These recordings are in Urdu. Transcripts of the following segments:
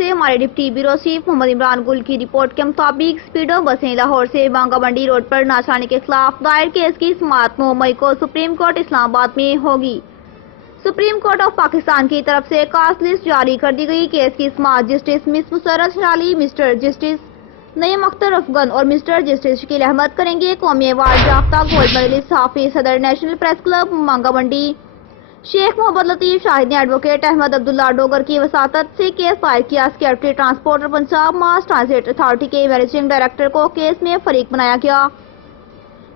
سے ہمارے ڈپٹی بیورو چیف محمد عمران گل کی رپورٹ کے مطابق اسپیڈو بسیں لاہور سے بانگا منڈی روڈ پر نہ چلانے کے خلاف دائر کیس کی سماعت 9 مئی کو سپریم کورٹ اسلام آباد میں ہوگی۔ سپریم کورٹ آف پاکستان کی طرف سے کاس لسٹ جاری کر دی گئی۔ کیس کی سماعت جسٹس مس مسرت شرالی، مسٹر جسٹس نعیم اختر افغان اور مسٹر جسٹس شکیل احمد کریں گے۔ قومی ایوارڈ یافتہ گولڈ میڈلسٹ صحافی، صدر نیشنل پریس کلب بانگا منڈی شیخ محمد لطیف شاہد نے ایڈوکیٹ احمد عبداللہ ڈوگر کی وساطت سے کیس دائر کیا۔ سکریٹری ٹرانسپورٹ اور پنجاب ماس ٹرانزٹ اتھارٹی کے مینیجنگ ڈائریکٹر کو کیس میں فریق بنایا گیا۔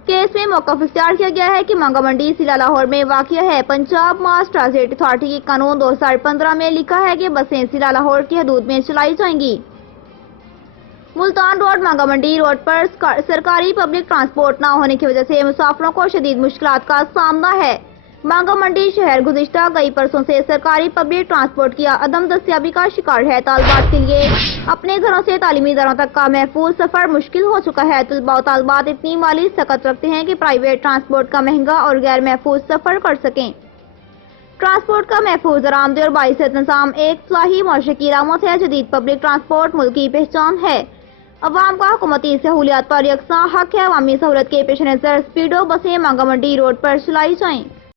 کیس میں موقف اختیار کیا گیا ہے کہ بانگا منڈی ضلع لاہور میں واقع ہے۔ پنجاب ماس ٹرانزٹ اتھارٹی کی قانون 2015 میں لکھا ہے کہ بسیں ضلع لاہور کی حدود میں چلائی جائیں گی۔ ملتان روڈ بانگا منڈی روڈ پر سرکاری پبلک ٹرانسپورٹ نہ ہونے کی وجہ سے مسافروں کو شدید مشکلات کا سامنا ہے۔ بانگا منڈی شہر گزشتہ کئی برسوں سے سرکاری پبلک ٹرانسپورٹ کی عدم دستیابی کا شکار ہے۔ طالبات کے لیے اپنے گھروں سے تعلیمی اداروں تک کا محفوظ سفر مشکل ہو چکا ہے۔ طلباء و طالبات اتنی مالی سکت رکھتے ہیں کہ پرائیویٹ ٹرانسپورٹ کا مہنگا اور غیر محفوظ سفر کر سکیں۔ ٹرانسپورٹ کا محفوظ، آرامدہ اور باعث نظام ایک فلاحی معاشرے کی علامت ہے۔ جدید پبلک ٹرانسپورٹ ملک کی پہچان ہے۔ عوام کا حکومتی سہولیات پر یکساں حق ہے۔ عوامی سہولت کے پیش نظر اسپیڈو بسیں بانگا منڈی روڈ پر چلائی جائیں۔